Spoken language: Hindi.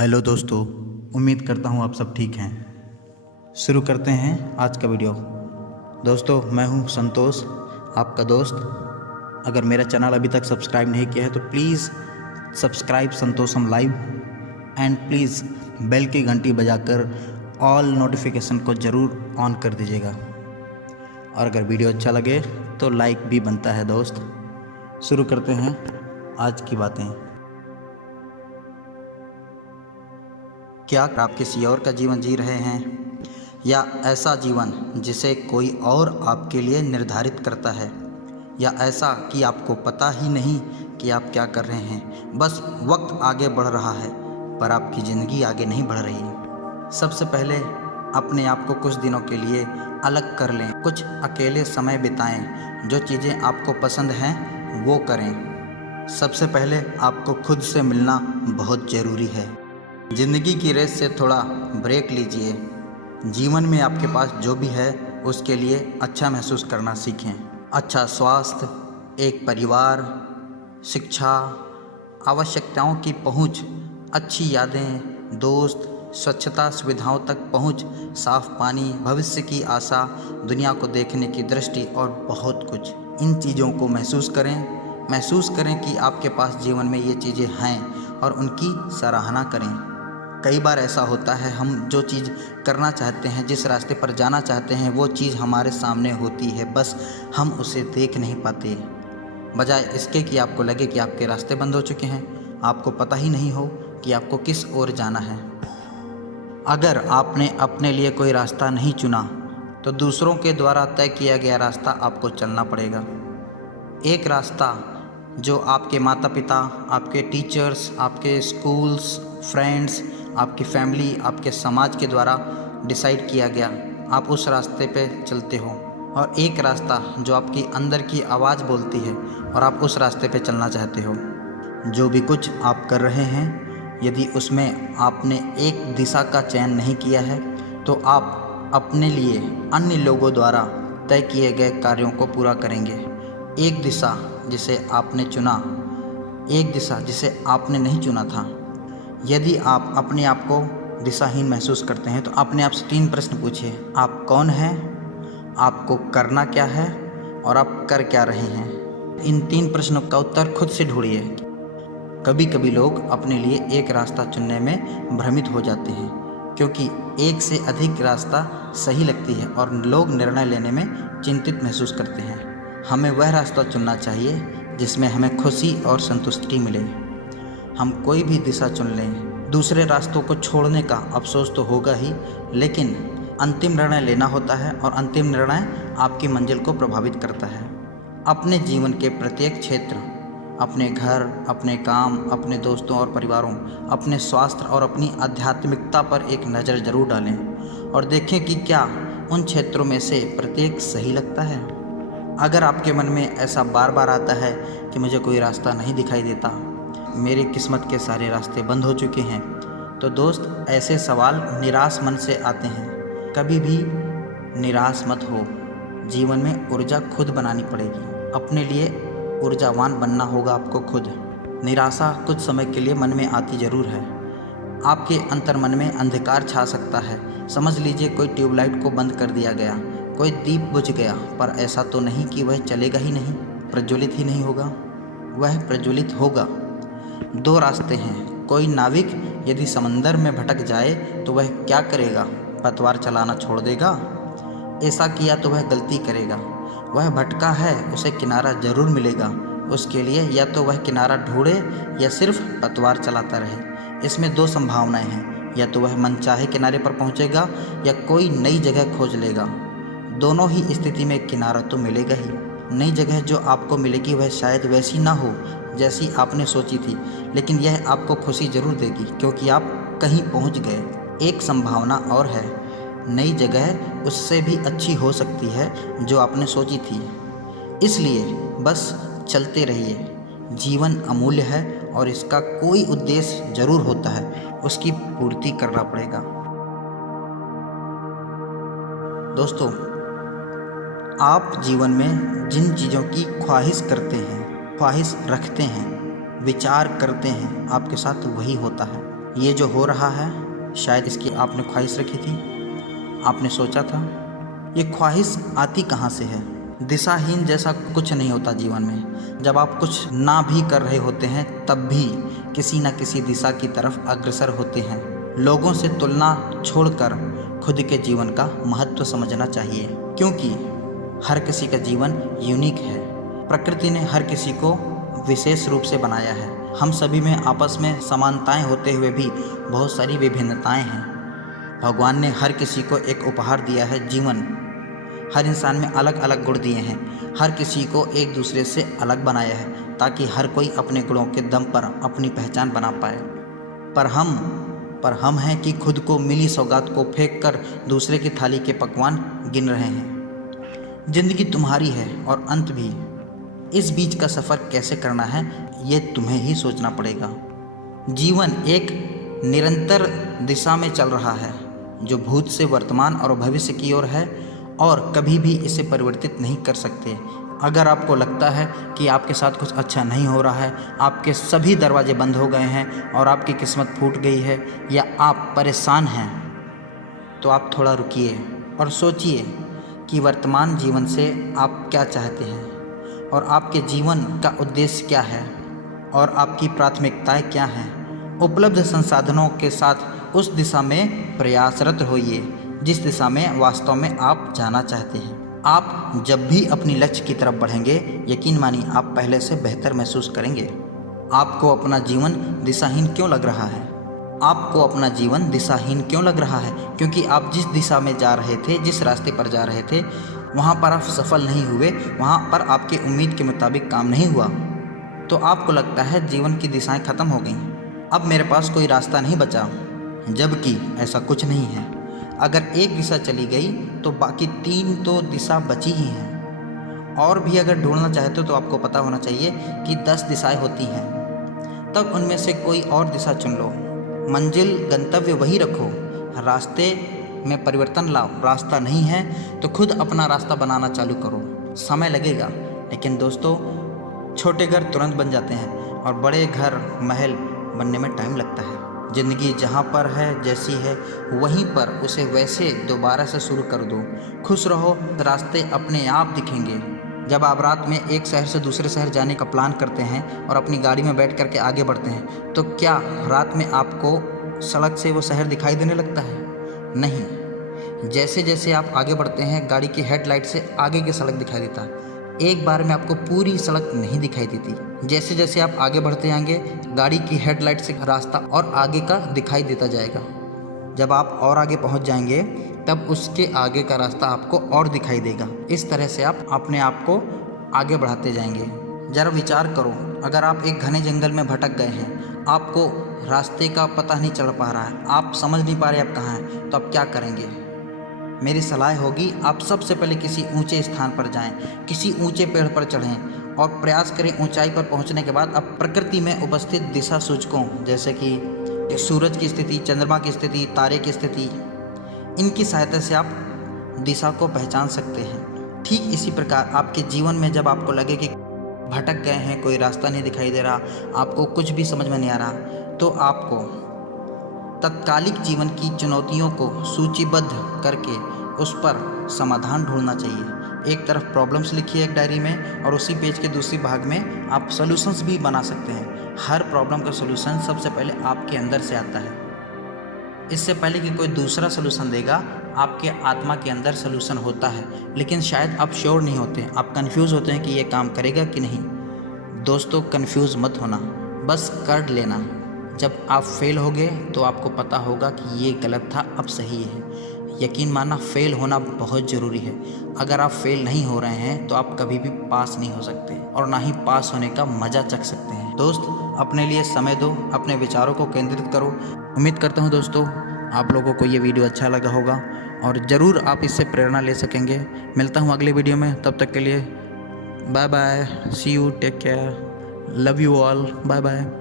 हेलो दोस्तों, उम्मीद करता हूँ आप सब ठीक हैं। शुरू करते हैं आज का वीडियो। दोस्तों, मैं हूँ संतोष, आपका दोस्त। अगर मेरा चैनल अभी तक सब्सक्राइब नहीं किया है तो please subscribe Santosham live and please bell की घंटी बजाकर ऑल नोटिफिकेशन को ज़रूर ऑन कर दीजिएगा। और अगर वीडियो अच्छा लगे तो लाइक भी बनता है दोस्त। शुरू करते हैं आज की बातें। क्या आप किसी और का जीवन जी रहे हैं, या ऐसा जीवन जिसे कोई और आपके लिए निर्धारित करता है, या ऐसा कि आपको पता ही नहीं कि आप क्या कर रहे हैं। बस वक्त आगे बढ़ रहा है पर आपकी ज़िंदगी आगे नहीं बढ़ रही। सबसे पहले अपने आप को कुछ दिनों के लिए अलग कर लें, कुछ अकेले समय बिताएं, जो चीज़ें आपको पसंद हैं वो करें। सबसे पहले आपको खुद से मिलना बहुत ज़रूरी है। ज़िंदगी की रेस से थोड़ा ब्रेक लीजिए। जीवन में आपके पास जो भी है उसके लिए अच्छा महसूस करना सीखें। अच्छा स्वास्थ्य, एक परिवार, शिक्षा, आवश्यकताओं की पहुंच, अच्छी यादें, दोस्त, स्वच्छता, सुविधाओं तक पहुंच, साफ पानी, भविष्य की आशा, दुनिया को देखने की दृष्टि और बहुत कुछ। इन चीज़ों को महसूस करें कि आपके पास जीवन में ये चीज़ें हैं और उनकी सराहना करें। कई बार ऐसा होता है, हम जो चीज़ करना चाहते हैं, जिस रास्ते पर जाना चाहते हैं, वो चीज़ हमारे सामने होती है, बस हम उसे देख नहीं पाते। बजाय इसके कि आपको लगे कि आपके रास्ते बंद हो चुके हैं, आपको पता ही नहीं हो कि आपको किस ओर जाना है। अगर आपने अपने लिए कोई रास्ता नहीं चुना तो दूसरों के द्वारा तय किया गया रास्ता आपको चलना पड़ेगा। एक रास्ता जो आपके माता पिता, आपके टीचर्स, आपके स्कूल्स, फ्रेंड्स, आपकी फैमिली, आपके समाज के द्वारा डिसाइड किया गया, आप उस रास्ते पे चलते हो। और एक रास्ता जो आपकी अंदर की आवाज़ बोलती है और आप उस रास्ते पे चलना चाहते हो। जो भी कुछ आप कर रहे हैं, यदि उसमें आपने एक दिशा का चयन नहीं किया है तो आप अपने लिए अन्य लोगों द्वारा तय किए गए कार्यों को पूरा करेंगे। एक दिशा जिसे आपने चुना, एक दिशा जिसे आपने नहीं चुना था। यदि आप अपने आप को दिशाहीन महसूस करते हैं तो अपने आप से 3 प्रश्न पूछिए। आप कौन हैं, आपको करना क्या है और आप कर क्या रहे हैं। इन 3 प्रश्नों का उत्तर खुद से ढूंढिए। कभी कभी लोग अपने लिए एक रास्ता चुनने में भ्रमित हो जाते हैं, क्योंकि एक से अधिक रास्ता सही लगती है और लोग निर्णय लेने में चिंतित महसूस करते हैं। हमें वह रास्ता चुनना चाहिए जिसमें हमें खुशी और संतुष्टि मिले। हम कोई भी दिशा चुन लें, दूसरे रास्तों को छोड़ने का अफसोस तो होगा ही, लेकिन अंतिम निर्णय लेना होता है और अंतिम निर्णय आपकी मंजिल को प्रभावित करता है। अपने जीवन के प्रत्येक क्षेत्र, अपने घर, अपने काम, अपने दोस्तों और परिवारों, अपने स्वास्थ्य और अपनी आध्यात्मिकता पर एक नज़र जरूर डालें और देखें कि क्या उन क्षेत्रों में से प्रत्येक सही लगता है। अगर आपके मन में ऐसा बार बार आता है कि मुझे कोई रास्ता नहीं दिखाई देता, मेरी किस्मत के सारे रास्ते बंद हो चुके हैं, तो दोस्त, ऐसे सवाल निराश मन से आते हैं। कभी भी निराश मत हो। जीवन में ऊर्जा खुद बनानी पड़ेगी। अपने लिए ऊर्जावान बनना होगा आपको खुद। निराशा कुछ समय के लिए मन में आती ज़रूर है। आपके अंतर्मन में अंधकार छा सकता है। समझ लीजिए कोई ट्यूबलाइट को बंद कर दिया गया, कोई दीप बुझ गया, पर ऐसा तो नहीं कि वह चलेगा ही नहीं, प्रज्वलित ही नहीं होगा। वह प्रज्वलित होगा। 2 रास्ते हैं। कोई नाविक यदि समंदर में भटक जाए तो वह क्या करेगा? पतवार चलाना छोड़ देगा? ऐसा किया तो वह गलती करेगा। वह भटका है, उसे किनारा जरूर मिलेगा। उसके लिए या तो वह किनारा ढूंढे या सिर्फ पतवार चलाता रहे। इसमें 2 संभावनाएं हैं, या तो वह मनचाहे किनारे पर पहुंचेगा या कोई नई जगह खोज लेगा। दोनों ही स्थिति में किनारा तो मिलेगा ही। नई जगह जो आपको मिलेगी वह शायद वैसी ना हो जैसी आपने सोची थी, लेकिन यह आपको खुशी जरूर देगी क्योंकि आप कहीं पहुंच गए। एक संभावना और है, नई जगह उससे भी अच्छी हो सकती है जो आपने सोची थी। इसलिए बस चलते रहिए। जीवन अमूल्य है और इसका कोई उद्देश्य जरूर होता है, उसकी पूर्ति करना पड़ेगा। दोस्तों, आप जीवन में जिन चीज़ों की ख्वाहिश करते हैं, ख्वाहिश रखते हैं, विचार करते हैं, आपके साथ वही होता है। ये जो हो रहा है शायद इसकी आपने ख्वाहिश रखी थी, आपने सोचा था। ये ख्वाहिश आती कहाँ से है? दिशाहीन जैसा कुछ नहीं होता जीवन में। जब आप कुछ ना भी कर रहे होते हैं तब भी किसी न किसी दिशा की तरफ अग्रसर होते हैं। लोगों से तुलना छोड़कर खुद के जीवन का महत्व समझना चाहिए, क्योंकि हर किसी का जीवन यूनिक है। प्रकृति ने हर किसी को विशेष रूप से बनाया है। हम सभी में आपस में समानताएं होते हुए भी बहुत सारी विभिन्नताएं हैं। भगवान ने हर किसी को एक उपहार दिया है, जीवन। हर इंसान में अलग अलग गुण दिए हैं। हर किसी को एक दूसरे से अलग बनाया है ताकि हर कोई अपने गुणों के दम पर अपनी पहचान बना पाए। पर हम हैं कि खुद को मिली सौगात को फेंक कर दूसरे की थाली के पकवान गिन रहे हैं। जिंदगी तुम्हारी है और अंत भी। इस बीच का सफ़र कैसे करना है ये तुम्हें ही सोचना पड़ेगा। जीवन एक निरंतर दिशा में चल रहा है जो भूत से वर्तमान और भविष्य की ओर है, और कभी भी इसे परिवर्तित नहीं कर सकते। अगर आपको लगता है कि आपके साथ कुछ अच्छा नहीं हो रहा है, आपके सभी दरवाजे बंद हो गए हैं और आपकी किस्मत फूट गई है, या आप परेशान हैं, तो आप थोड़ा रुकिए और सोचिए कि वर्तमान जीवन से आप क्या चाहते हैं और आपके जीवन का उद्देश्य क्या है और आपकी प्राथमिकताएं क्या हैं। उपलब्ध संसाधनों के साथ उस दिशा में प्रयासरत होइए जिस दिशा में वास्तव में आप जाना चाहते हैं। आप जब भी अपनी लक्ष्य की तरफ बढ़ेंगे, यकीन मानिए आप पहले से बेहतर महसूस करेंगे। आपको अपना जीवन दिशाहीन क्यों लग रहा है? आपको अपना जीवन दिशाहीन क्यों लग रहा है? क्योंकि आप जिस दिशा में जा रहे थे, जिस रास्ते पर जा रहे थे, वहाँ पर आप सफल नहीं हुए, वहाँ पर आपकी उम्मीद के मुताबिक काम नहीं हुआ, तो आपको लगता है जीवन की दिशाएं खत्म हो गई, अब मेरे पास कोई रास्ता नहीं बचा। जबकि ऐसा कुछ नहीं है। अगर एक दिशा चली गई तो बाकी 3 तो दिशा बची ही हैं। और भी अगर ढूंढना चाहते हो तो आपको पता होना चाहिए कि 10 दिशाएं होती हैं। तब उनमें से कोई और दिशा चुन लो। मंजिल गंतव्य वही रखो, रास्ते में परिवर्तन लाओ। रास्ता नहीं है तो खुद अपना रास्ता बनाना चालू करो। समय लगेगा, लेकिन दोस्तों छोटे घर तुरंत बन जाते हैं और बड़े घर महल बनने में टाइम लगता है। ज़िंदगी जहाँ पर है, जैसी है, वहीं पर उसे वैसे दोबारा से शुरू कर दो। खुश रहो, रास्ते अपने आप दिखेंगे। जब आप रात में एक शहर से दूसरे शहर जाने का प्लान करते हैं और अपनी गाड़ी में बैठ करके आगे बढ़ते हैं, तो क्या रात में आपको सड़क से वो शहर दिखाई देने लगता है? नहीं। जैसे जैसे आप आगे बढ़ते हैं, गाड़ी की हेडलाइट से आगे की सड़क दिखाई देता है। एक बार में आपको पूरी सड़क नहीं दिखाई देती। जैसे जैसे आप आगे बढ़ते जाएंगे, गाड़ी की हेडलाइट से रास्ता और आगे का दिखाई देता जाएगा। जब आप और आगे पहुंच जाएंगे, तब उसके आगे का रास्ता आपको और दिखाई देगा। इस तरह से आप अपने आप को आगे बढ़ाते जाएंगे। ज़रा विचार करो, अगर आप एक घने जंगल में भटक गए हैं, आपको रास्ते का पता नहीं चल पा रहा है, आप समझ नहीं पा रहे आप कहाँ हैं, तो आप क्या करेंगे? मेरी सलाह होगी आप सबसे पहले किसी ऊंचे स्थान पर जाएं, किसी ऊंचे पेड़ पर चढ़ें और प्रयास करें। ऊंचाई पर पहुंचने के बाद अब प्रकृति में उपस्थित दिशा सूचकों जैसे कि सूरज की स्थिति, चंद्रमा की स्थिति, तारे की स्थिति, इनकी सहायता से आप दिशा को पहचान सकते हैं। ठीक इसी प्रकार आपके जीवन में जब आपको लगे कि भटक गए हैं, कोई रास्ता नहीं दिखाई दे रहा, आपको कुछ भी समझ में नहीं आ रहा, तो आपको तत्कालिक जीवन की चुनौतियों को सूचीबद्ध करके उस पर समाधान ढूंढना चाहिए। एक तरफ प्रॉब्लम्स लिखिए एक डायरी में, और उसी पेज के दूसरी भाग में आप सॉल्यूशंस भी बना सकते हैं। हर प्रॉब्लम का सॉल्यूशन सबसे पहले आपके अंदर से आता है। इससे पहले कि कोई दूसरा सॉल्यूशन देगा, आपके आत्मा के अंदर सॉल्यूशन होता है, लेकिन शायद आप श्योर नहीं होते, आप कंफ्यूज होते हैं कि ये काम करेगा कि नहीं। दोस्तों कंफ्यूज मत होना, बस कर लेना। जब आप फेल होगे तो आपको पता होगा कि ये गलत था, अब सही है। यकीन मानना, फेल होना बहुत ज़रूरी है। अगर आप फेल नहीं हो रहे हैं तो आप कभी भी पास नहीं हो सकते, और ना ही पास होने का मज़ा चख सकते हैं। दोस्त, अपने लिए समय दो, अपने विचारों को केंद्रित करो। उम्मीद करता हूँ दोस्तों आप लोगों को ये वीडियो अच्छा लगा होगा और ज़रूर आप इससे प्रेरणा ले सकेंगे। मिलता हूँ अगले वीडियो में, तब तक के लिए bye bye, see you, take care, love you all, bye bye.